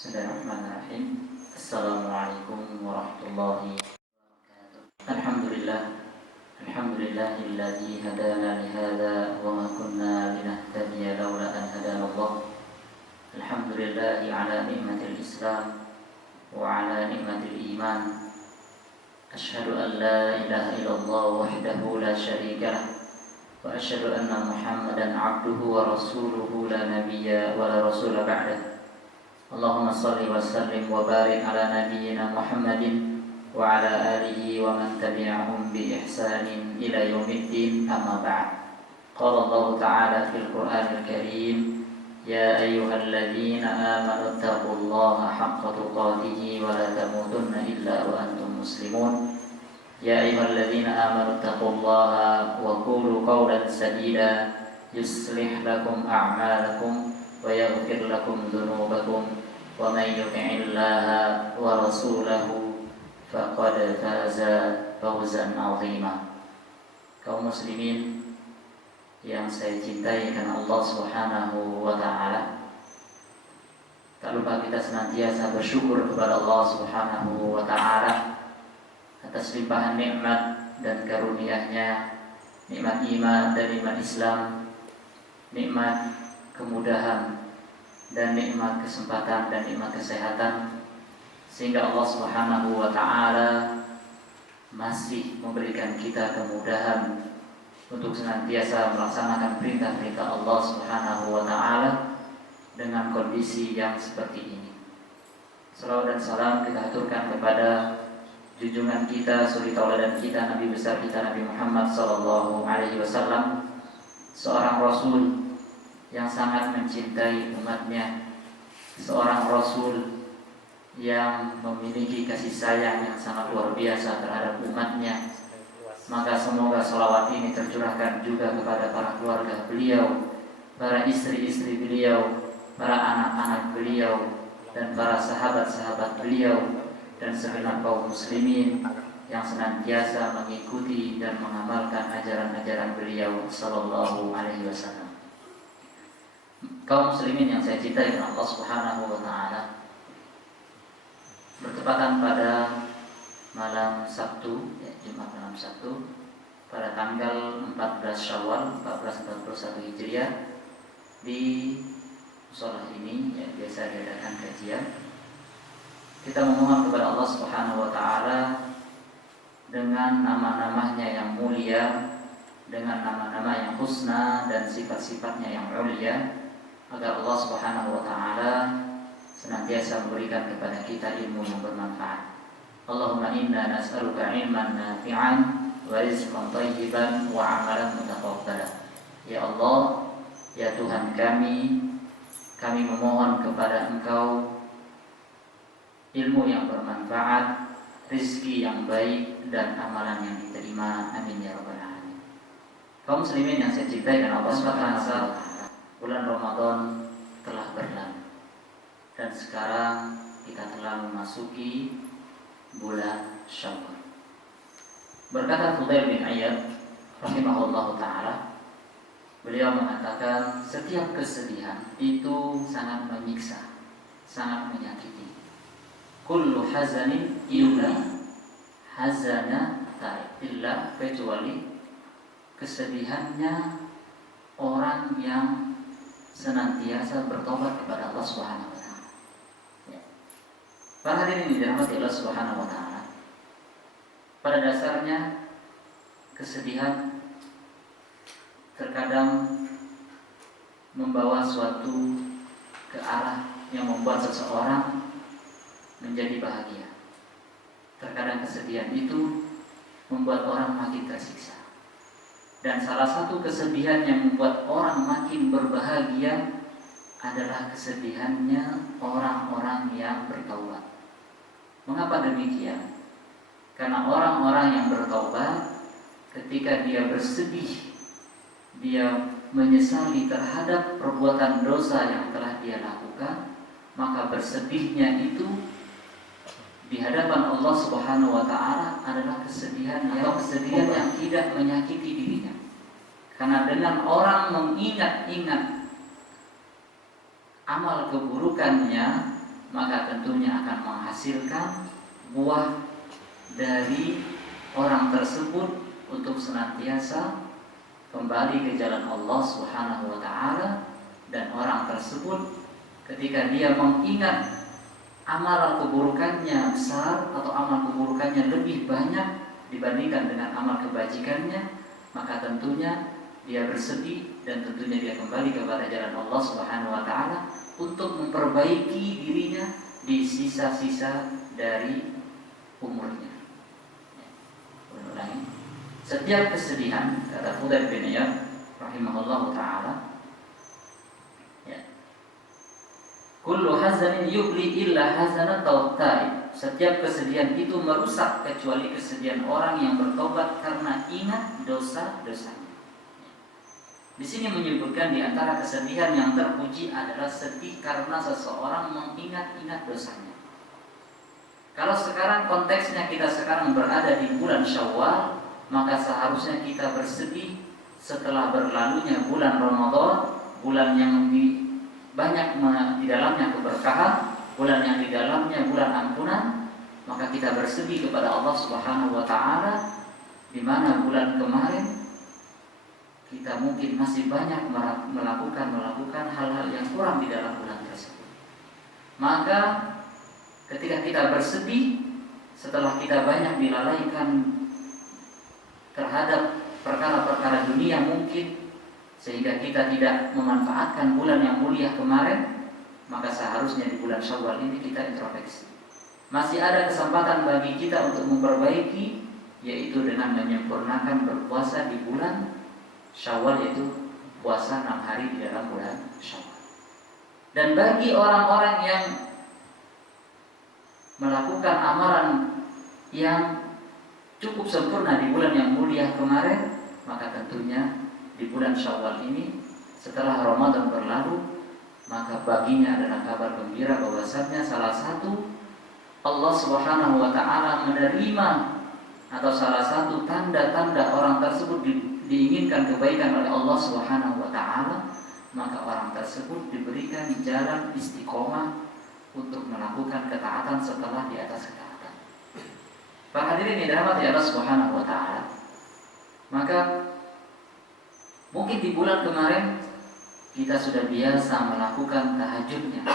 Bismillahirrahmanirrahim. Assalamualaikum warahmatullahi wabarakatuh. Alhamdulillahilladzi hadana lihada wa ma kunna linahtadiya laula an hadana Allah. Alhamdulillahi ala ni'matil Islam wa ala ni'matil iman. Asyhadu an la ilaha illallah wahdahu la syarika lah wa asyhadu anna Muhammadan abduhu wa rasuluhu la nabiyya wa la rasula ba'dah. Allahumma salli wa sallim wa barik ala nabiyyina Muhammadin wa ala alihi wa man tabi'ahum bi ihsanin ila yaumiddin, amma ba'd. Qala Allah ta'ala fil Qur'anil Karim, ya ayyuhalladzina amanu taqullaha haqqa tuqatih wa la tamutunna illa wa antum muslimun. Ya ayyuhalladzina amanu taqullaha wa qulu qawlan sadida yuslih lakum a'malakum wa yaghfir lakum dhunubakum wa may yuti'illaha wa rasulahu faqad faza fawzan 'azima. Kaum muslimin yang saya cintai karena Allah Subhanahu wa taala, tak lupa kita senantiasa bersyukur kepada Allah Subhanahu wa taala atas limpahan nikmat dan karunia-Nya, nikmat iman dan nikmat Islam, nikmat kemudahan dan nikmat kesempatan dan nikmat kesehatan, sehingga Allah Subhanahu wa taala masih memberikan kita kemudahan untuk senantiasa melaksanakan perintah-perintah Allah Subhanahu wa taala dengan kondisi yang seperti ini. Salawat dan salam kita aturkan kepada junjungan kita, suri tauladan kita, Nabi besar kita Nabi Muhammad sallallahu alaihi wasallam, seorang rasul yang sangat mencintai umatnya, seorang rasul yang memiliki kasih sayang yang sangat luar biasa terhadap umatnya. Maka semoga salawat ini tercurahkan juga kepada para keluarga beliau, para istri-istri beliau, para anak-anak beliau, dan para sahabat-sahabat beliau, dan segenap kaum muslimin yang senantiasa mengikuti dan mengamalkan ajaran-ajaran beliau sallallahu alaihi wasallam. Kaum muslimin yang saya cintai dengan Allah Subhanahu wa taala, bertepatan pada malam Sabtu, Jumat malam Sabtu, pada tanggal 14 Syawal 1441 Hijriah, di mushola ini yang biasa diadakan kajian, kita memohon kepada Allah Subhanahu wa taala dengan nama-namanya yang mulia, dengan nama-nama yang husna dan sifat-sifatnya yang mulia, agar Allah Subhanahu wa taala senantiasa memberikan kepada kita ilmu yang bermanfaat. Allahumma inna nas'aluka ilman nafi'an wa rizqan thayyiban wa 'amalan mutaqabbalan. Ya Allah, ya Tuhan kami memohon kepada Engkau ilmu yang bermanfaat, rizki yang baik, dan amalan yang diterima. Amin ya rabbal alamin. Kaum muslimin yang saya cintai dan Allah Subhanahu wa taala, bulan Ramadan telah berlalu dan sekarang kita telah memasuki bulan Syawal. Berkata Fudail bin Iyad rahimahullah ta'ala, beliau mengatakan setiap kesedihan itu sangat menyiksa, sangat menyakiti. Kullu hazanin illa hazana illa, kecuali kesedihannya orang yang senantiasa bertobat kepada Allah Subhanahu wa taala. Para hadirin yang dirahmati Allah Subhanahu wa taala, pada dasarnya kesedihan terkadang membawa suatu ke arah yang membuat seseorang menjadi bahagia. Terkadang kesedihan itu membuat orang makin tersiksa. Dan salah satu kesedihan yang membuat orang makin berbahagia adalah kesedihannya orang-orang yang bertaubat. Mengapa demikian? Karena orang-orang yang bertaubat, ketika dia bersedih, dia menyesali terhadap perbuatan dosa yang telah dia lakukan, maka bersedihnya itu di hadapan Allah Subhanahu wa taala adalah kesedihan yang tidak menyakiti dirinya. Karena dengan orang mengingat-ingat amal keburukannya, maka tentunya akan menghasilkan buah dari orang tersebut untuk senantiasa kembali ke jalan Allah Subhanahu wa taala. Dan orang tersebut ketika dia mengingat amal keburukannya besar atau amal keburukannya lebih banyak dibandingkan dengan amal kebajikannya, maka tentunya dia bersedih dan tentunya dia kembali kepada jalan Allah Subhanahu wa taala untuk memperbaiki dirinya di sisa-sisa dari umurnya. Ulangi. Setiap kesedihan, kata Fudail bin Iyad rahimahullahu taala, kullu hazanin yubli illa hazanat taib. Setiap kesedihan itu merusak kecuali kesedihan orang yang bertobat karena ingat dosa-dosanya. Di sini menyebutkan di antara kesedihan yang terpuji adalah sedih karena seseorang mengingat-ingat dosanya. Kalau sekarang konteksnya kita sekarang berada di bulan Syawal, maka seharusnya kita bersedih setelah berlalunya bulan Ramadan, bulan yang banyak di dalamnya keberkahan, bulan yang di dalamnya bulan ampunan. Maka kita bersedih kepada Allah Subhanahu wa taala di mana bulan kemarin kita mungkin masih banyak melakukan hal-hal yang kurang di dalam bulan tersebut. Maka ketika kita bersedih setelah kita banyak dilalaikan terhadap perkara-perkara dunia mungkin, sehingga kita tidak memanfaatkan bulan yang mulia kemarin, maka seharusnya di bulan Syawal ini kita introspeksi. Masih ada kesempatan bagi kita untuk memperbaiki, yaitu dengan menyempurnakan berpuasa di bulan Syawal, yaitu puasa 6 hari di dalam bulan Syawal. Dan bagi orang-orang yang melakukan amalan yang cukup sempurna di bulan yang mulia kemarin, maka tentunya di bulan Syawal ini setelah Ramadan berlalu, maka baginya adalah kabar gembira bahwasanya salah satu Allah Subhanahu wa taala menerima atau salah satu tanda-tanda orang tersebut diinginkan kebaikan oleh Allah Subhanahu wa taala, maka orang tersebut diberikan jalan istiqomah untuk melakukan ketaatan setelah di atas ketaatan. Para hadirin yang dirahmati Allah Subhanahu wa taala, maka mungkin di bulan kemarin kita sudah biasa melakukan tahajudnya,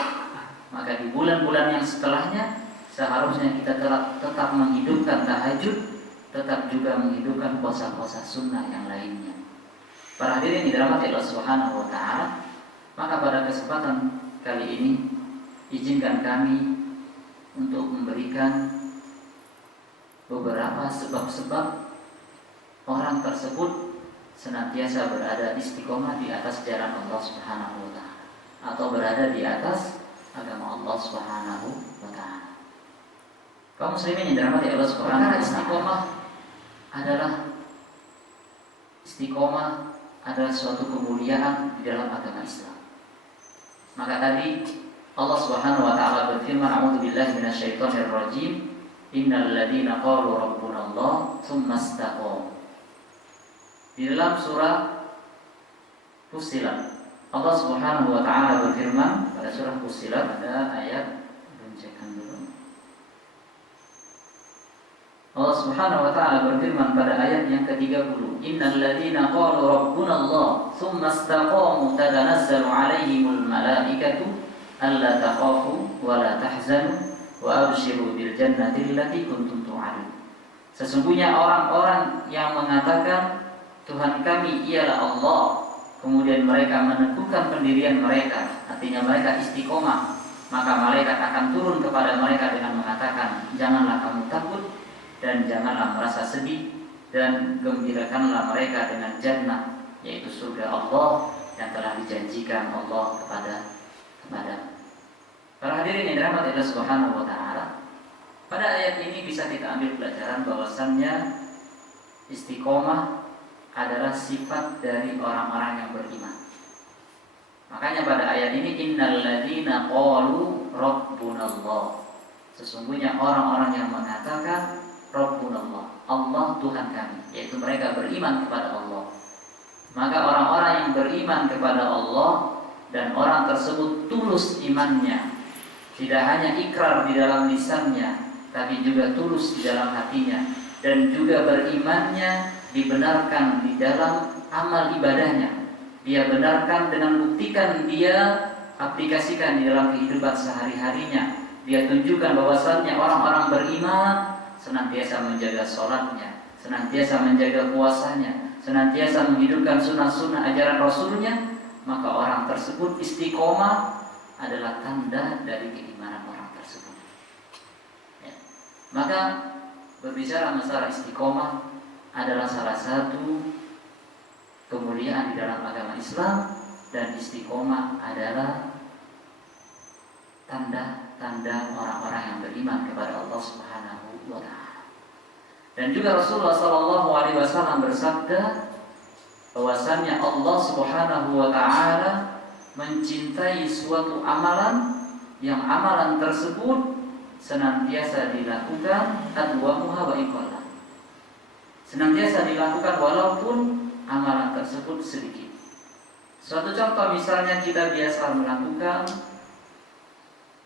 maka di bulan-bulan yang setelahnya seharusnya kita tetap menghidupkan tahajud, tetap juga menghidupkan puasa-puasa sunnah yang lainnya. Para hadirin dirahmati Allah Subhanahu wa taala, maka pada kesempatan kali ini izinkan kami untuk memberikan beberapa sebab-sebab orang tersebut senantiasa berada istiqomah di atas jalan Allah Subhanahu wa taala atau berada di atas agama Allah Subhanahu wa taala. Kaum muslimin yang dirahmati Allah Subhanahu wa taala, istiqomah adalah suatu kemuliaan di dalam agama Islam. Maka tadi Allah Subhanahu wa taala berfirman, "A'udzu billahi minasyaitonir rajim. Innal ladzina qalu rabbunallah tsumma istaqamu." Di dalam surah Fussilat, Allah Subhanahu wa taala berfirman pada surah Fussilat, ada ayat, cekkan dulu. Allah Subhanahu wa taala berfirman pada ayat yang ke-30, "Innal ladzina qalu rabbunallah tsumma istaqamu tatanazzalu 'alaihimul malaikatu alla takhafu wa la tahzanu wa abshiru bil jannati allati kuntum tu'adun." Sesungguhnya orang-orang yang mengatakan Tuhan kami ialah Allah, kemudian mereka meneguhkan pendirian mereka, artinya mereka istiqomah, maka malaikat akan turun kepada mereka dengan mengatakan, janganlah kamu takut dan janganlah merasa sedih, dan gembirakanlah mereka dengan jannah, yaitu surga Allah yang telah dijanjikan Allah kepada. Para hadirin yang dirahmati Allah Subhanahu wa taala, pada ayat ini bisa kita ambil pelajaran bahwasannya istiqomah adalah sifat dari orang-orang yang beriman. Makanya pada ayat ini, innal ladzina qalu rabbunallah, sesungguhnya orang-orang yang mengatakan rabbunallah, Allah Tuhan kami, yaitu mereka beriman kepada Allah. Maka orang-orang yang beriman kepada Allah dan orang tersebut tulus imannya, tidak hanya ikrar di dalam lisannya, tapi juga tulus di dalam hatinya, dan juga berimannya dibenarkan di dalam amal ibadahnya. Dia benarkan dengan buktikan, dia aplikasikan di dalam kehidupan sehari-harinya. Dia tunjukkan bahwasannya orang-orang beriman senantiasa menjaga sholatnya, senantiasa menjaga puasanya, senantiasa menghidupkan sunnah-sunnah ajaran Rasulnya, maka orang tersebut istiqomah adalah tanda dari keimanan orang tersebut. Ya. Maka berbicara masalah istiqomah adalah salah satu kemuliaan di dalam agama Islam, dan istiqomah adalah tanda-tanda orang-orang yang beriman kepada Allah Subhanahu wa taala. Dan juga Rasulullah sallallahu alaihi wasallam bersabda bahwasannya Allah Subhanahu wa taala mencintai suatu amalan yang amalan tersebut senantiasa dilakukan adwamuha wa iqalla. Senantiasa dilakukan walaupun amalan tersebut sedikit. Suatu contoh misalnya kita biasa melakukan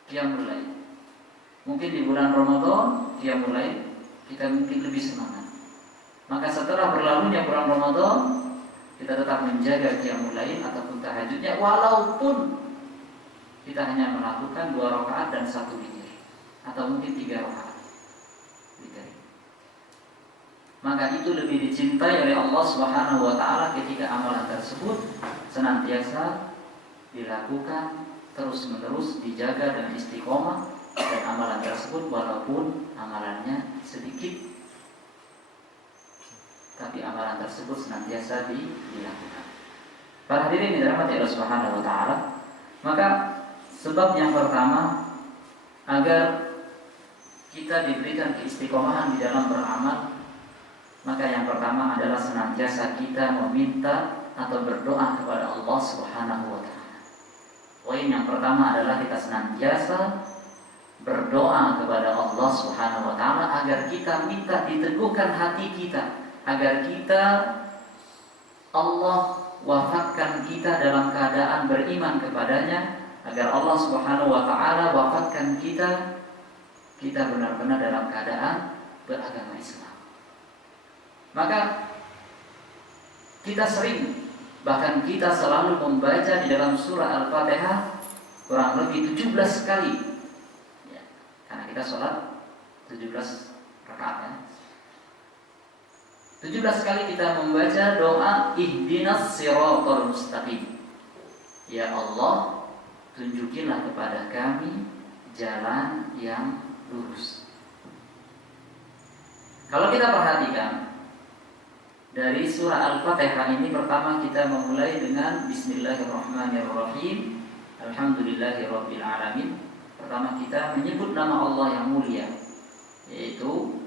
qiyamul lail. Mungkin di bulan Ramadan qiyamul lail kita mungkin lebih semangat. Maka setelah berlalunya bulan Ramadan kita tetap menjaga qiyamul lail ataupun tahajudnya, walaupun kita hanya melakukan 2 rakaat dan 1 witir, atau mungkin 3 rakaat witir. Maka itu lebih dicintai oleh Allah Subhanahu wa taala ketika amalan tersebut senantiasa dilakukan terus-menerus, dijaga dengan istiqomah, dan amalan tersebut walaupun amalannya sedikit, tapi amalan tersebut senantiasa dilakukan. Para hadirin yang dirahmati Allah Subhanahu wa taala, maka sebab yang pertama agar kita diberikan keistiqomahan di dalam beramal, maka yang pertama adalah senantiasa kita meminta atau berdoa kepada Allah Subhanahu wa taala. Poin yang pertama adalah kita senantiasa berdoa kepada Allah Subhanahu wa taala agar kita minta diteguhkan hati kita, agar kita Allah wafatkan kita dalam keadaan beriman kepadanya, agar Allah Subhanahu wa taala wafatkan kita benar-benar dalam keadaan beragama Islam. Maka kita sering, bahkan kita selalu membaca di dalam surah Al-Fatihah kurang lebih 17 kali ya, karena kita sholat 17 rakaat ya. 17 kali kita membaca doa ihdinas siratal mustaqim. Ya Allah, tunjukilah kepada kami jalan yang lurus. Kalau kita perhatikan dari surah Al-Fatihah ini, pertama kita memulai dengan Bismillahirrahmanirrahim, Alhamdulillahirabbil alamin. Pertama kita menyebut nama Allah yang mulia, yaitu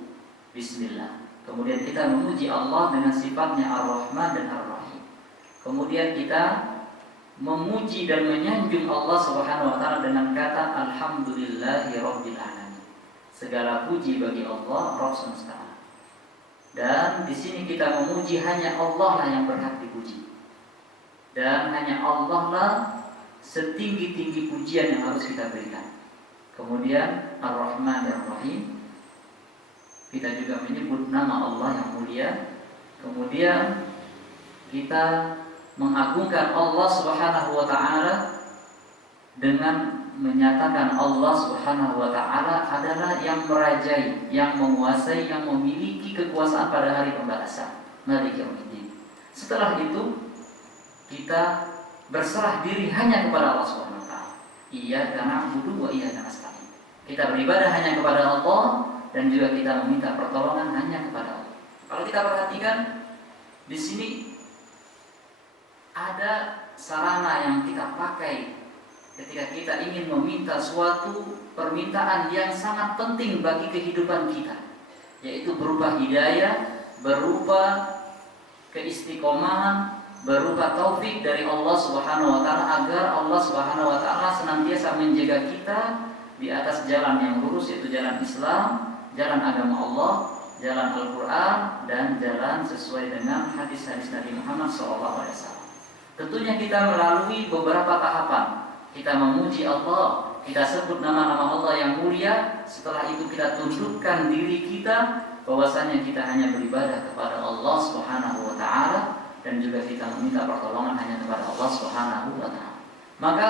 Bismillah. Kemudian kita memuji Allah dengan sifatnya Ar-Rahman dan Ar-Rahim. Kemudian kita memuji dan menyanjung Allah Subhanahu wa taala dengan kata Alhamdulillahirabbil alamin. Segala puji bagi Allah Rabb semesta alam. Dan di sini kita memuji hanya Allah lah yang berhak dipuji. Dan hanya Allah lah setinggi-tinggi pujian yang harus kita berikan. Kemudian Ar-Rahman dan Ar-Rahim, kita juga menyebut nama Allah yang mulia. Kemudian kita mengagungkan Allah Subhanahu wa taala dengan menyatakan Allah Subhanahu wa taala adalah yang merajai, yang menguasai, yang memiliki kekuasaan pada hari pembalasan, Malik Yaumiddin. Setelah itu kita berserah diri hanya kepada Allah Subhanahu wa taala. Iyyaka na'budu wa iyyaka nasta'in. Kita beribadah hanya kepada Allah dan juga kita meminta pertolongan hanya kepada Allah. Kalau kita perhatikan di sini ada sarana yang kita pakai ketika kita ingin meminta suatu permintaan yang sangat penting bagi kehidupan kita, yaitu berupa hidayah, berupa keistiqomahan, berupa taufik dari Allah Subhanahu wa taala, agar Allah Subhanahu wa taala senantiasa menjaga kita di atas jalan yang lurus, yaitu jalan Islam, jalan agama Allah, jalan Al-Quran, dan jalan sesuai dengan hadis-hadis Nabi Muhammad SAW. Tentunya kita melalui beberapa tahapan. Kita memuji Allah, kita sebut nama-nama Allah yang mulia, setelah itu kita tundukkan diri kita bahwasanya kita hanya beribadah kepada Allah Subhanahu wa taala dan juga kita meminta pertolongan hanya kepada Allah Subhanahu wa taala. Maka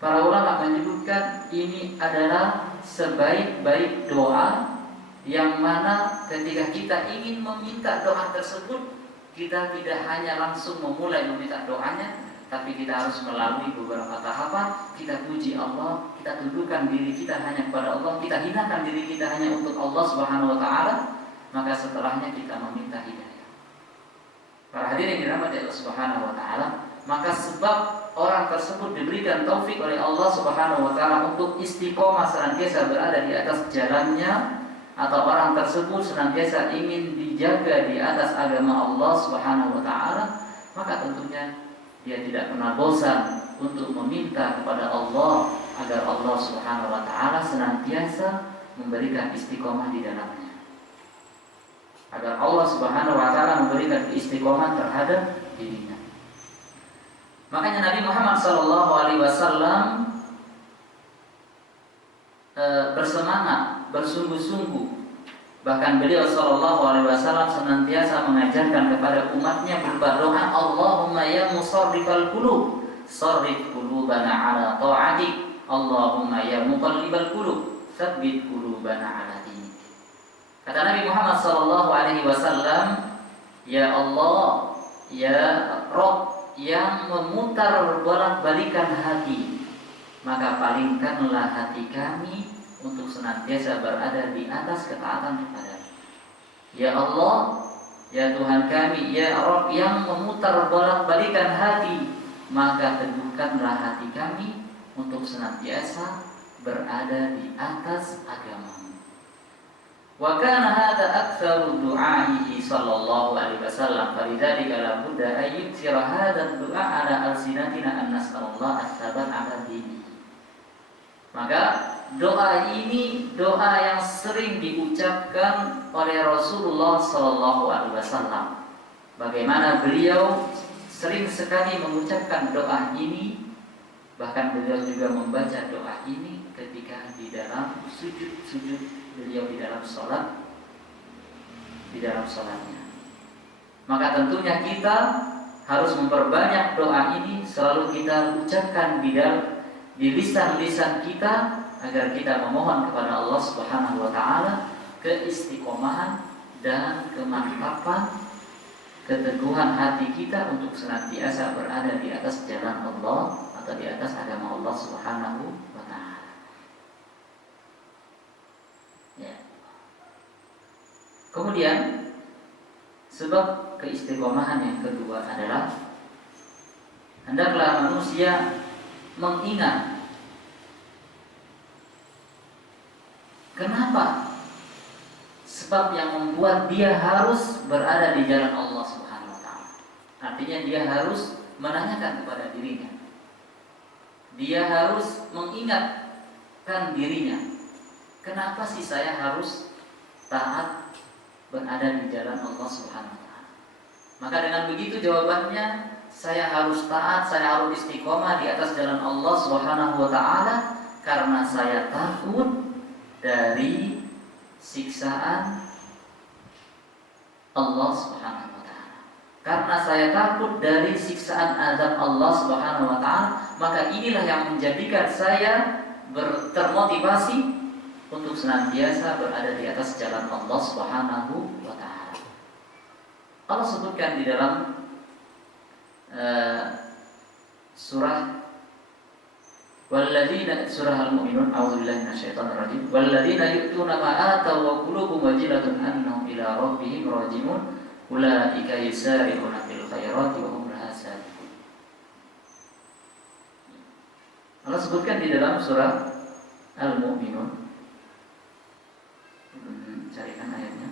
para ulama menyebutkan ini adalah sebaik-baik doa, yang mana ketika kita ingin meminta doa tersebut, kita tidak hanya langsung memulai meminta doanya, tapi kita harus melalui beberapa tahapan. Kita puji Allah, kita tundukkan diri kita hanya kepada Allah, kita hinakan diri kita hanya untuk Allah Subhanahu wa taala, maka setelahnya kita meminta hidayah. Para hadirin yang dirahmati Allah Subhanahu wa taala, maka sebab orang tersebut diberikan taufik oleh Allah Subhanahu wa taala untuk istiqomah senantiasa berada di atas jalannya, atau orang tersebut senantiasa ingin dijaga di atas agama Allah Subhanahu wa taala, maka tentunya dia tidak pernah bosan untuk meminta kepada Allah agar Allah Subhanahu wa taala senantiasa memberikan istiqomah di dalamnya, agar Allah Subhanahu wa taala memberikan istiqomah terhadap dirinya. Makanya Nabi Muhammad SAW bersemangat, bersungguh-sungguh. Bahkan beliau SAW senantiasa mengajarkan kepada umatnya berupa doa, Allahumma ya musarrifal qulub, sarrif qulubana ala ta'atik. Allahumma ya muqallibal qulub, tsabbit qulubana ala dinik. Kata Nabi Muhammad SAW, ya Allah, ya Rabb yang memutar bolak-balikan hati, maka palingkanlah hati kami untuk senantiasa berada di atas ketaatan kepada-Mu. Ya Allah, ya Tuhan kami, ya Rabb yang memutar bolak-balikan hati, maka teguhkanlah hati kami untuk senantiasa berada di atas agama-Mu. Wa kana hadza aktsaru du'aihi sallallahu alaihi wasallam, falidzalika la budda an yuksira hadza du'a ala alsinatina an nas'alullah as-sabat ala dini. Maka doa ini doa yang sering diucapkan oleh Rasulullah sallallahu alaihi wasallam. Bagaimana beliau sering sekali mengucapkan doa ini, bahkan beliau juga membaca doa ini ketika di dalam sujud beliau di dalam salatnya. Maka tentunya kita harus memperbanyak doa ini, selalu kita ucapkan di lisan-lisan kita, agar kita memohon kepada Allah Subhanahu wa taala keistiqomahan dan kemantapan, keteguhan hati kita untuk senantiasa berada di atas jalan Allah atau di atas agama Allah Subhanahu wa taala. Ya. Kemudian sebab keistiqomahan yang kedua adalah hendaklah manusia mengingat kenapa, sebab yang membuat dia harus berada di jalan Allah Subhanahu wa taala. Artinya dia harus menanyakan kepada dirinya. Dia harus mengingatkan dirinya, kenapa sih saya harus taat berada di jalan Allah Subhanahu wa taala? Maka dengan begitu jawabannya, saya harus taat, saya harus istiqomah di atas jalan Allah Subhanahu wa taala karena saya takut dari siksaan Allah Subhanahu wa taala. Karena saya takut dari siksaan azab Allah Subhanahu wa taala, maka inilah yang menjadikan saya termotivasi untuk senantiasa berada di atas jalan Allah Subhanahu wa taala. Allah sebutkan di dalam surah surah Al-Mu'minun, a'udzubillahi minasyaitonir rajim. Walladzina yu'tuna ma ataw wa qulubuhum wajilatun annahum ila rabbihim raji'un ulaika yusari'una fil khairati wa hum laha sabiqun. Allah sebutkan di dalam surah Al-Mu'minun. Carikan ayatnya.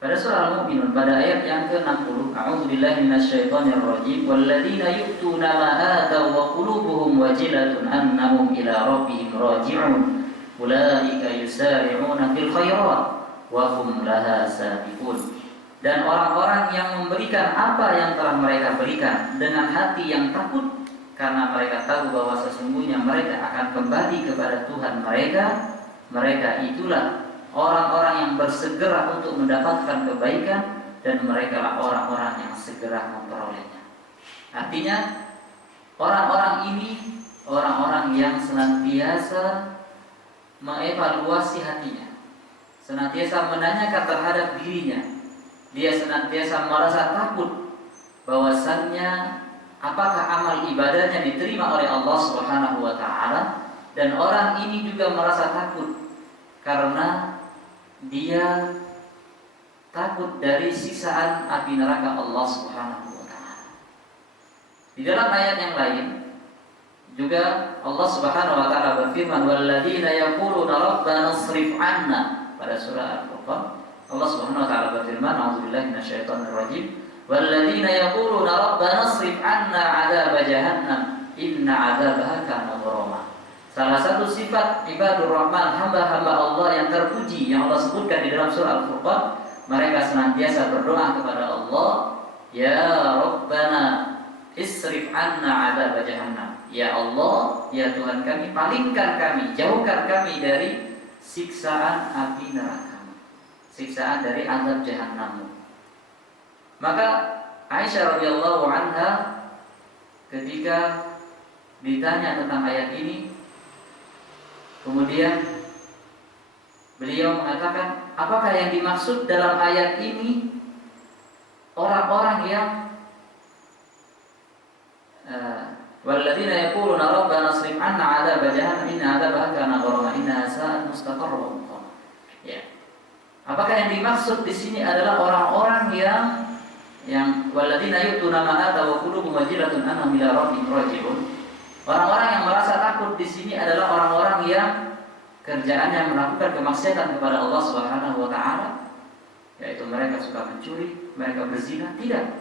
Pada surah Al-Mu'minun pada ayat yang ke-60, a'udzubillahi minasyaitonir rajim, walladzina yu'tuna ma ataw wa qulubuhum wajilatun annahum ila rabbihim raji'un ulaika yusari'una fil khairat wa hum laha sabiqun. Dan orang-orang yang memberikan apa yang telah mereka berikan dengan hati yang takut, karena mereka tahu bahwa sesungguhnya mereka akan kembali kepada Tuhan mereka. Mereka itulah orang-orang yang bersegera untuk mendapatkan kebaikan, dan mereka lah orang-orang yang segera memperolehnya. Artinya orang-orang ini orang-orang yang senantiasa mengevaluasi hatinya, senantiasa menanyakan terhadap dirinya. Dia senantiasa merasa takut bahwasannya apakah amal ibadahnya diterima oleh Allah Subhanahu wa taala, dan orang ini juga merasa takut karena dia takut dari siksaan api neraka Allah Subhanahu wa taala. Di dalam ayat yang lain juga Allah Subhanahu wa taala berfirman, walladzina yaquluna rabbana isrif 'anna, pada surah Al-Furqan. Allah Subhanahu wa taala berfirman, a'udzubillahi minasyaitonir rajim, walladzina yaquluna rabbana isrif 'anna 'adzab jahannam inna 'adzabaha kana gharama. Salah satu sifat ibadur rahman, hamba-hamba Allah yang terpuji yang Allah sebutkan di dalam surah Al-Furqan, mereka senantiasa berdoa kepada Allah, ya Rabbana isrif 'anna 'adzab jahannam. Ya Allah, ya Tuhan kami, palingkan kami, jauhkan kami dari siksaan api neraka, siksaan dari azab jahannam. Maka Aisyah radhiyallahu anha ketika ditanya tentang ayat ini, kemudian beliau mengatakan, apakah yang dimaksud dalam ayat ini orang-orang yang walladzina yaquluna rabbana isrif 'anna 'adzab jahannam inna 'adzabaha kana gharama innaha sa'at mustaqarra wa muqama. Ya. Apakah yang dimaksud di sini adalah orang-orang yang walladzina yu'tuna ma ataw wa qulubuhum wajilatun annahum ila rabbihim raji'un. Orang-orang yang merasa takut di sini adalah orang-orang yang kerjaannya melakukan kemaksiatan kepada Allah Subhanahu wa taala, yaitu mereka suka mencuri, mereka berzina, tidak.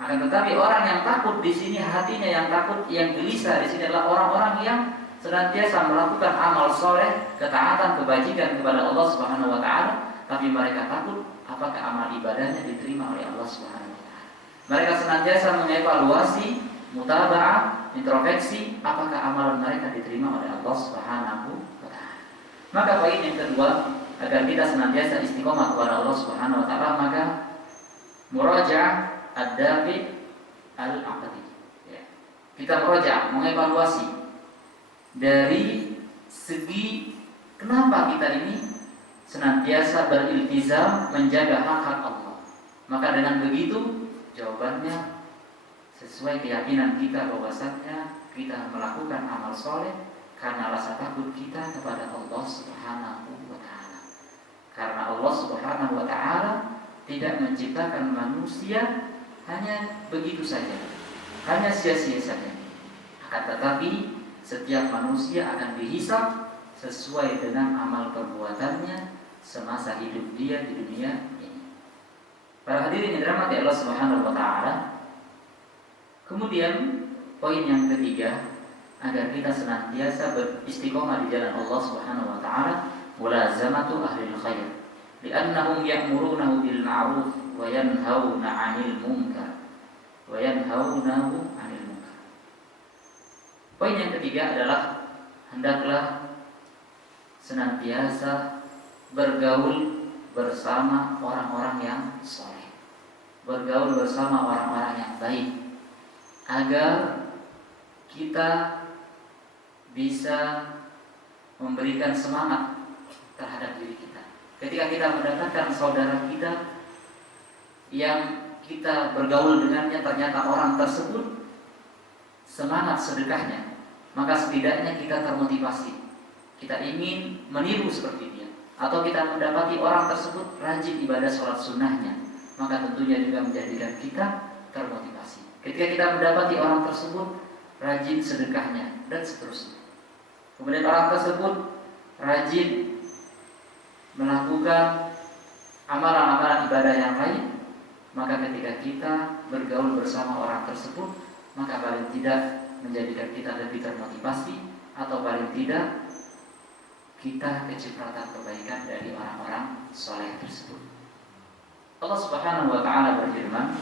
Akan tetapi orang yang takut di sini, hatinya yang takut, yang gelisah di sini adalah orang-orang yang senantiasa melakukan amal soleh, ketaatan, kebajikan kepada Allah Subhanahu wa taala, tapi mereka takut apakah amal ibadahnya diterima oleh Allah Subhanahu wa taala. Mereka senantiasa mengevaluasi, mutaba'ah, introspeksi, apakah amalan mereka diterima oleh Allah Subhanahu wa taala. Maka poin yang kedua, agar kita senantiasa istiqomah kepada Allah Subhanahu wa taala, maka murajaah ad-dafi al-aqdi. Ya. Kita meraja, mengevaluasi dari segi kenapa kita ini senantiasa beriltizam menjaga hak-hak Allah. Maka dengan begitu jawabannya sesuai keyakinan kita bahwasanya kita melakukan amal soleh karena rasa takut kita kepada Allah Subhanahu wa taala. Karena Allah Subhanahu wa taala tidak menciptakan manusia hanya begitu saja, hanya sia-sia saja. Akan tetapi setiap manusia akan dihisab sesuai dengan amal perbuatannya semasa hidup dia di dunia ini. Para hadirin yang dirahmati Allah Subhanahu wa taala. Kemudian poin yang ketiga, agar kita senantiasa beristiqomah di jalan Allah Subhanahu wa taala, mulazamatu ahlil khair. Li'annahum ya'murunahu bil ma'ruf wa yanhauna 'anil munkar. Poin yang ketiga adalah hendaklah senantiasa bergaul bersama orang-orang yang saleh, bergaul bersama orang-orang yang baik, agar kita bisa memberikan semangat terhadap diri kita. Ketika kita mendapatkan saudara kita yang kita bergaul dengannya, ternyata orang tersebut semangat sedekahnya, maka setidaknya kita termotivasi. Kita ingin meniru seperti dia, atau kita mendapati orang tersebut rajin ibadah sholat sunnahnya, maka tentunya juga menjadikan kita termotivasi. Ketika kita mendapati orang tersebut rajin sedekahnya dan seterusnya, kemudian orang tersebut rajin melakukan amalan-amalan ibadah yang lain, maka ketika kita bergaul bersama orang tersebut, maka paling tidak menjadikan kita lebih termotivasi, atau paling tidak kita kecipratan kebaikan dari orang-orang soleh tersebut. Allah Subhanahu wa taala berfirman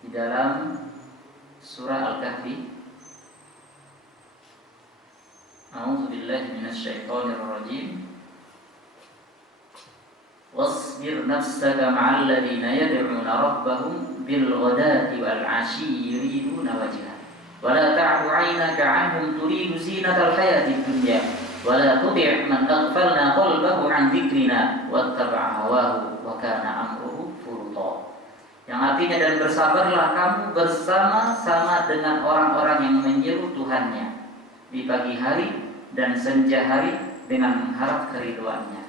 di dalam surah Al-Kahfi, A'udzu billahi minasyaitonir rajim. Wasbir nafsaka ma'al ladzina yad'una rabbahum bil ghadati wal 'ashyi yuriduna wajha wa la ta'du 'aynaka 'anhum turidu zinatal hayatid dunya wa la tuti' man aghfalna qalbahu 'an dzikrina wattaba'a hawahu wa kana amruhu furuta. Yang artinya, dan bersabarlah kamu bersama-sama dengan orang-orang yang menyeru Tuhannya di pagi hari dan senja hari dengan mengharap keridhoannya.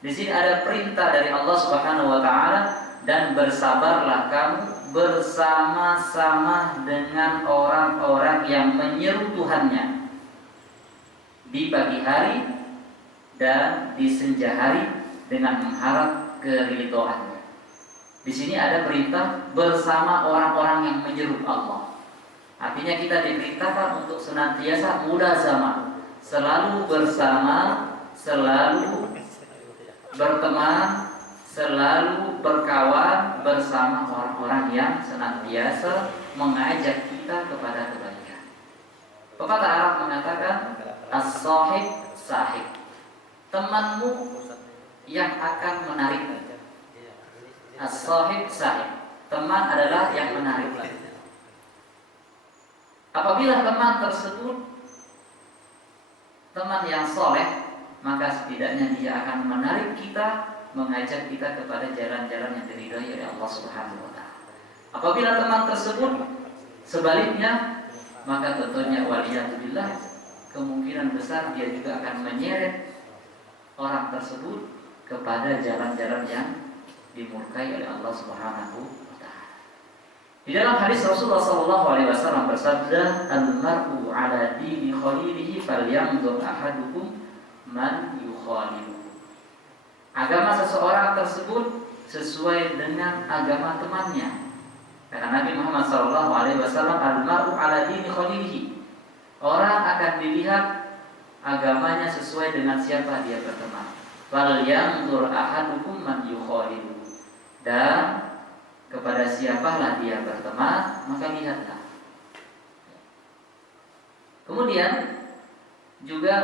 Di sini ada perintah dari Allah Subhanahu wa taala, dan bersabarlah kamu bersama-sama dengan orang-orang yang menyeru Tuhannya di pagi hari dan di senja hari dengan mengharap keridhoannya. Di sini ada perintah bersama orang-orang yang menyeru Allah. Artinya kita diperintahkan untuk senantiasa mulazamah, selalu bersama, selalu berteman, selalu berkawan bersama orang-orang yang senantiasa mengajak kita kepada kebaikan. Pepatah Arab mengatakan, as-sahib sahib, temanmu yang akan menarik. As-sahib sahib, teman adalah yang menarik. Apabila teman tersebut teman yang soleh, maka setidaknya dia akan menarik kita, mengajak kita kepada jalan-jalan yang diridhai oleh Allah Subhanahu wa taala. Apabila teman tersebut sebaliknya, maka tentunya waliyadzubillah, kemungkinan besar dia juga akan menyeret orang tersebut kepada jalan-jalan yang dimurkai oleh Allah Subhanahu wa taala. Di dalam hadis Rasulullah SAW bersabda, "Al-mar'u 'ala dini khalilihi falyanzur ahadukum man yukhalilu." Agama seseorang tersebut sesuai dengan agama temannya. Karena Nabi Muhammad SAW, "Al-mar'u 'ala dini khalilihi." Orang akan dilihat agamanya sesuai dengan siapa dia berteman. "Falyanzur ahadukum man yukhalilu." Dan kepada siapalah dia berteman, maka lihatlah. Kemudian juga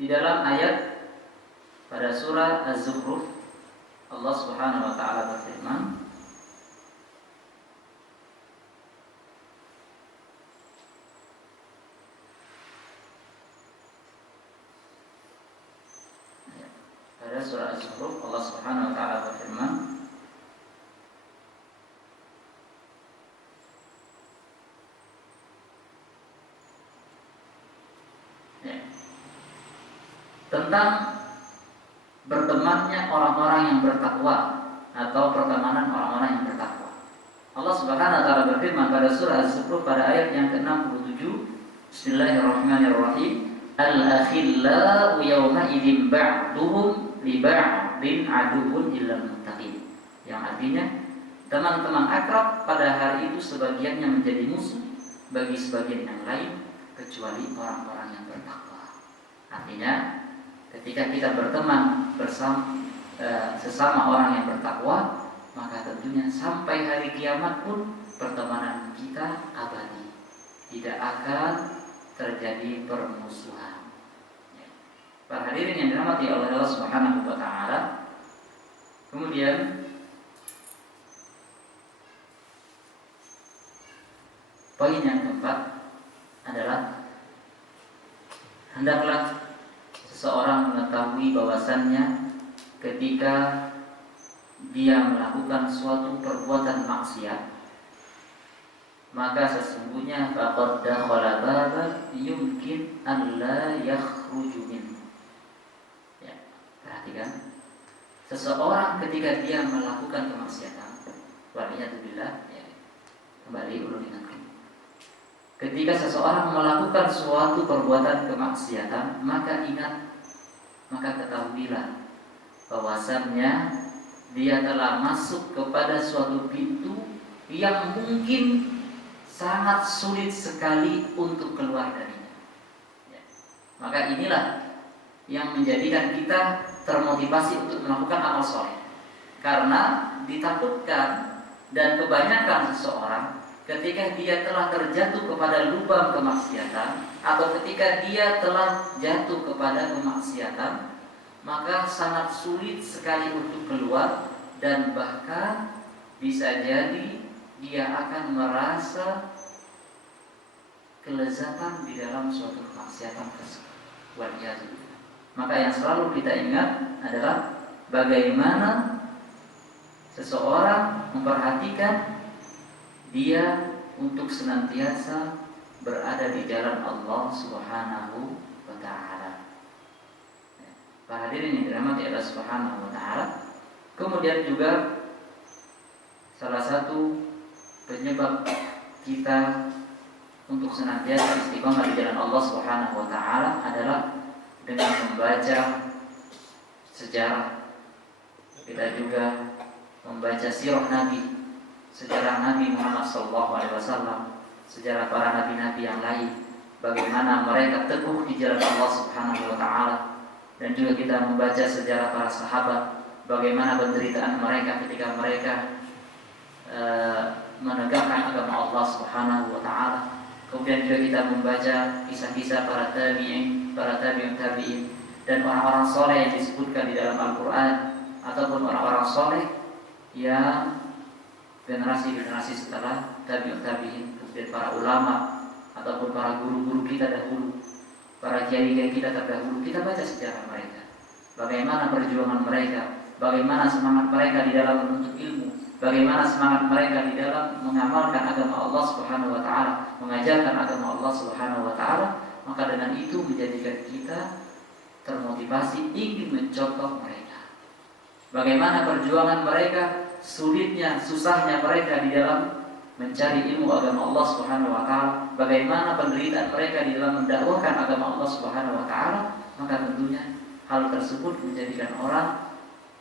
di dalam ayat pada surah Az-Zukhruf, Allah Subhanahu wa taala berfirman, pada surah Az-Zukhruf Allah Subhanahu wa taala berfirman, tentang bertemannya orang-orang yang bertakwa atau pertemanan orang-orang yang bertakwa. Allah Subhanahu wa taala berfirman pada surah Az-Zukhruf pada ayat yang ke-67, Bismillahirrahmanirrahim, "Al-akhillau yawma idzin ba'duhum li ba'din aduwwun illal muttaqin." Yang artinya, teman-teman akrab pada hari itu sebagiannya menjadi musuh bagi sebagian yang lain kecuali orang-orang yang bertakwa. Artinya, ketika kita berteman bersama sesama orang yang bertakwa, maka tentunya sampai hari kiamat pun pertemanan kita abadi, tidak akan terjadi permusuhan. Para hadirin yang dirahmati oleh Allah Subhanahu wa taala, kemudian poin yang keempat adalah hendaklah seseorang mengetahui bahwasannya ketika dia melakukan suatu perbuatan maksiat, maka sesungguhnya faqad dakhala baban yumkin an la yakhruju minhu. Ya, perhatikan. Seseorang ketika dia melakukan kemaksiatan, waliyadzubillah, ya, kembali ulang ingatkan. Ketika seseorang melakukan suatu perbuatan kemaksiatan, maka ingat, maka ketahuilah bahwasannya dia telah masuk kepada suatu pintu yang mungkin sangat sulit sekali untuk keluar darinya. Ya. Maka inilah yang menjadikan kita termotivasi untuk melakukan amal soleh. Karena ditakutkan dan kebanyakan seseorang ketika dia telah terjatuh kepada lubang kemaksiatan atau ketika dia telah jatuh kepada kemaksiatan, maka sangat sulit sekali untuk keluar, dan bahkan bisa jadi dia akan merasa kelezatan di dalam suatu kemaksiatan tersebut. Maka yang selalu kita ingat adalah bagaimana seseorang memperhatikan dia untuk senantiasa berada di jalan Allah Subhanahu wa Ta'ala. Para hadirin yang dirahmati Allah Subhanahu wa Ta'ala, kemudian juga salah satu penyebab kita untuk senantiasa istiqomah di jalan Allah Subhanahu wa Ta'ala adalah dengan membaca sejarah. Kita juga membaca sirah Nabi, sejarah Nabi Muhammad SAW, sejarah para nabi-nabi yang lain, bagaimana mereka teguh di jalan Allah Subhanahu wa Ta'ala. Dan juga kita membaca sejarah para sahabat, bagaimana penderitaan mereka ketika mereka menegakkan agama Allah Subhanahu wa Ta'ala. Kemudian juga kita membaca kisah-kisah para tabi'in, para tabi'in, dan orang-orang soleh yang disebutkan di dalam Al-Quran, ataupun orang-orang soleh yang generasi-generasi setelah tabi'in, kemudian para ulama ataupun para guru-guru kita dahulu, para kiai-kiai kita terdahulu. Kita baca sejarah mereka, bagaimana perjuangan mereka, bagaimana semangat mereka di dalam menuntut ilmu, bagaimana semangat mereka di dalam mengamalkan agama Allah Subhanahu wa Ta'ala, mengajarkan agama Allah Subhanahu wa Ta'ala. Maka dengan itu menjadikan kita termotivasi ingin mencontoh mereka. Bagaimana perjuangan mereka, sulitnya, susahnya mereka di dalam mencari ilmu agama Allah Subhanahu wa Ta'ala, bagaimana penderitaan mereka di dalam mendakwahkan agama Allah Subhanahu wa Ta'ala. Maka tentunya hal tersebut menjadikan orang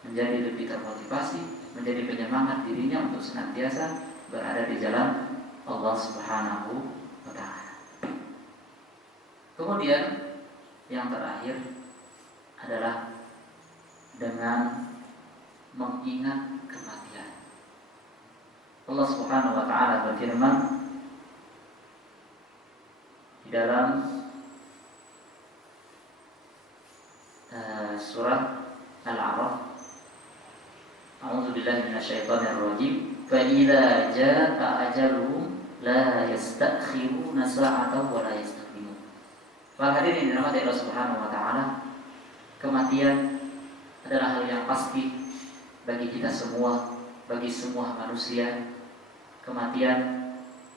menjadi lebih termotivasi, menjadi penyemangat dirinya untuk senantiasa berada di jalan Allah Subhanahu wa Ta'ala. Kemudian yang terakhir adalah dengan mengingat kematian. Allah Subhanahu wa Ta'ala berfirman di dalam surah Al-A'raf, A'udzu billahi minasyaitonir rajim, fa idza jaa ajaluhum la yastakhiruna sa'atan wa la yastaqdimun. Para hadirin yang dirahmati Allah Subhanahu wa Ta'ala, kematian adalah hal yang pasti bagi kita semua, bagi semua manusia. Kematian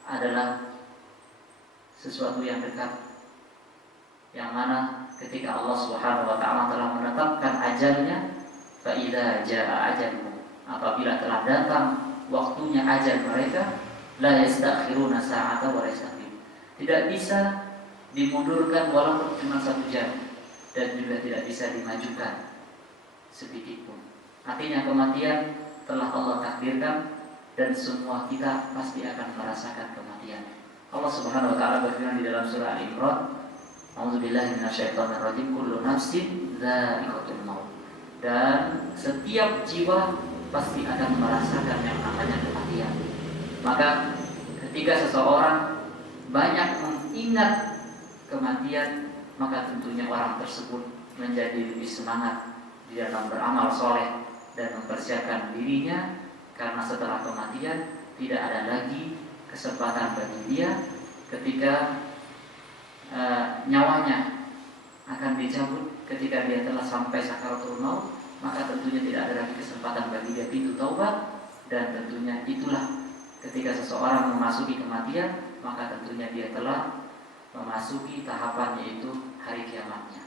adalah sesuatu yang dekat, yang mana ketika Allah Subhanahu wa Ta'ala telah menetapkan ajalnya, fa idza jaa ajaluhum, apabila telah datang waktunya ajal mereka, la yastakhiruna sa'atan wa la yastaqdimun, tidak bisa dimundurkan walaupun cuma 1 jam, dan juga tidak bisa dimajukan sedikit pun. Artinya kematian telah Allah takdirkan, dan semua kita pasti akan merasakan kematian. Allah Subhanahu wa Ta'ala berfirman di dalam surah Al-Imran, A'udzubillahi minasyaitonirrajim, kullu nafsin dha'iqatul maut. Dan setiap jiwa pasti akan merasakan yang namanya kematian. Maka ketika seseorang banyak mengingat kematian, maka tentunya orang tersebut menjadi lebih semangat di dalam beramal soleh dan mempersiapkan dirinya, karena setelah kematian tidak ada lagi kesempatan bagi dia ketika nyawanya akan dicabut, ketika dia telah sampai sakaratul maut. Maka tentunya tidak ada lagi kesempatan bagi dia pintu taubat, dan tentunya itulah ketika seseorang memasuki kematian, maka tentunya dia telah memasuki tahapan, yaitu hari kiamatnya.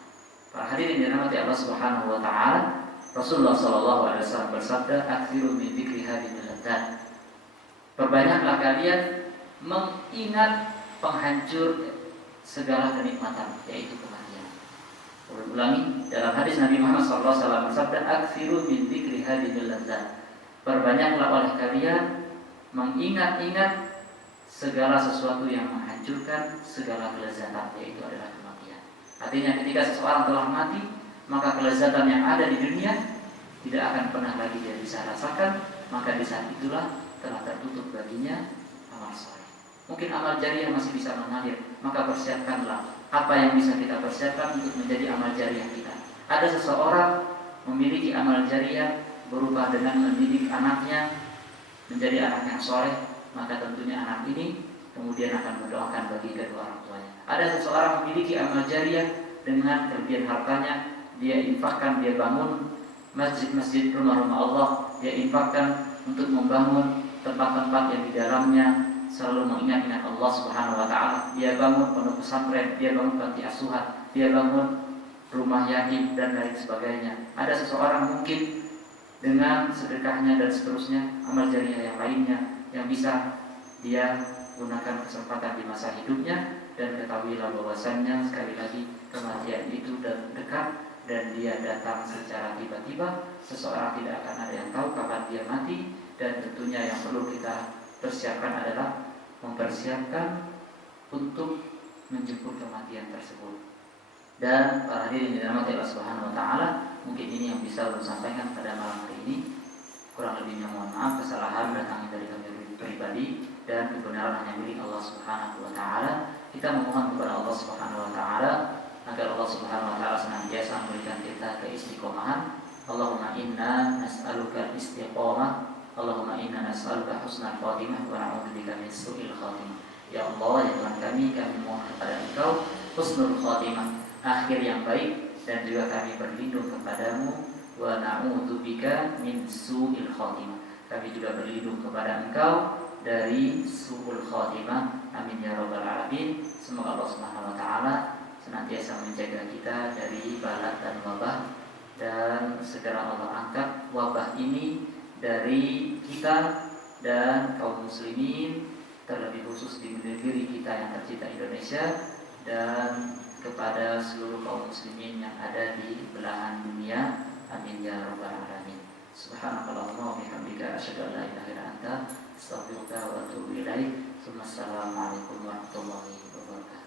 Para hadirin yang dirahmati Allah Subhanahu wa Ta'ala, Rasulullah SAW bersabda, "Aktsiru min dzikri hadhil ladzat." Perbanyaklah kalian mengingat penghancur segala kenikmatan, yaitu kematian. Ulangi, dalam hadis Nabi Muhammad SAW bersabda, "Aktsiru min dzikri hadhil ladzat." Perbanyaklah oleh kalian mengingat-ingat segala sesuatu yang menghancurkan segala kelezatan, yaitu adalah kematian. Artinya ketika seseorang telah mati, maka kelezatan yang ada di dunia tidak akan pernah lagi dia bisa rasakan. Maka di saat itulah telah tertutup baginya amal soleh. Mungkin amal jariah masih bisa mengalir, maka persiapkanlah apa yang bisa kita persiapkan untuk menjadi amal jariah kita. Ada seseorang memiliki amal jariah berupa dengan mendidik anaknya menjadi anak yang soleh, maka tentunya anak ini kemudian akan mendoakan bagi kedua orang tuanya. Ada seseorang memiliki amal jariah dengan kelebihan hartanya, dia infakkan, dia bangun masjid-masjid, rumah-rumah Allah, dia infakkan untuk membangun tempat-tempat yang di dalamnya selalu mengingat-ingat Allah Subhanahu wa taala. Dia bangun pondok pesantren, dia bangun panti asuhan, dia bangun rumah yatim dan lain sebagainya. Ada seseorang mungkin dengan sedekahnya dan seterusnya amal jariah yang lainnya yang bisa dia gunakan kesempatan di masa hidupnya. Dan ketahuilah bahwasannya sekali lagi kematian itu dekat dan dia datang secara tiba-tiba. Seseorang tidak akan ada yang tahu kapan dia mati, dan tentunya yang perlu kita persiapkan adalah mempersiapkan untuk menjemput kematian tersebut. Dan para hadirin dirahmati Allah Subhanahu wa taala, mungkin ini yang bisa saya sampaikan pada malam hari ini. Kurang lebihnya mohon maaf, kesalahan datangnya dari kami pribadi dan kebenaran hanya milik Allah Subhanahu wa taala. Kita memohon kepada Allah Subhanahu wa taala agar Allah Subhanahu wa taala senantiasa memberikan kita keistiqomahan. Allahumma inna nas'aluka istiqomah, Allahumma inna nas'aluka husnal khatimah wa na'udzubika min su'il khatimah. Ya Allah, ya Tuhan kami mohon kepada Engkau husnul khatimah, akhir yang baik, dan juga kami berlindung kepadamu wa na'udzubika min su'il khatimah. Kami juga berlindung kepada Engkau dari su'ul khatimah. Amin ya rabbal alamin. Semoga Allah Subhanahu wa taala senantiasa menjaga kita dari balak dan wabah, dan segera Allah angkat wabah ini dari kita dan kaum muslimin, terlebih khusus di negeri kita yang tercinta Indonesia, dan kepada seluruh kaum muslimin yang ada di belahan dunia. Amin ya rabbal alamin. Subhanakallahumma wa bihamdika asyhadu an la ilaha illa anta astaghfiruka wa atubu ilaik. Assalamualaikum warahmatullahi wabarakatuh.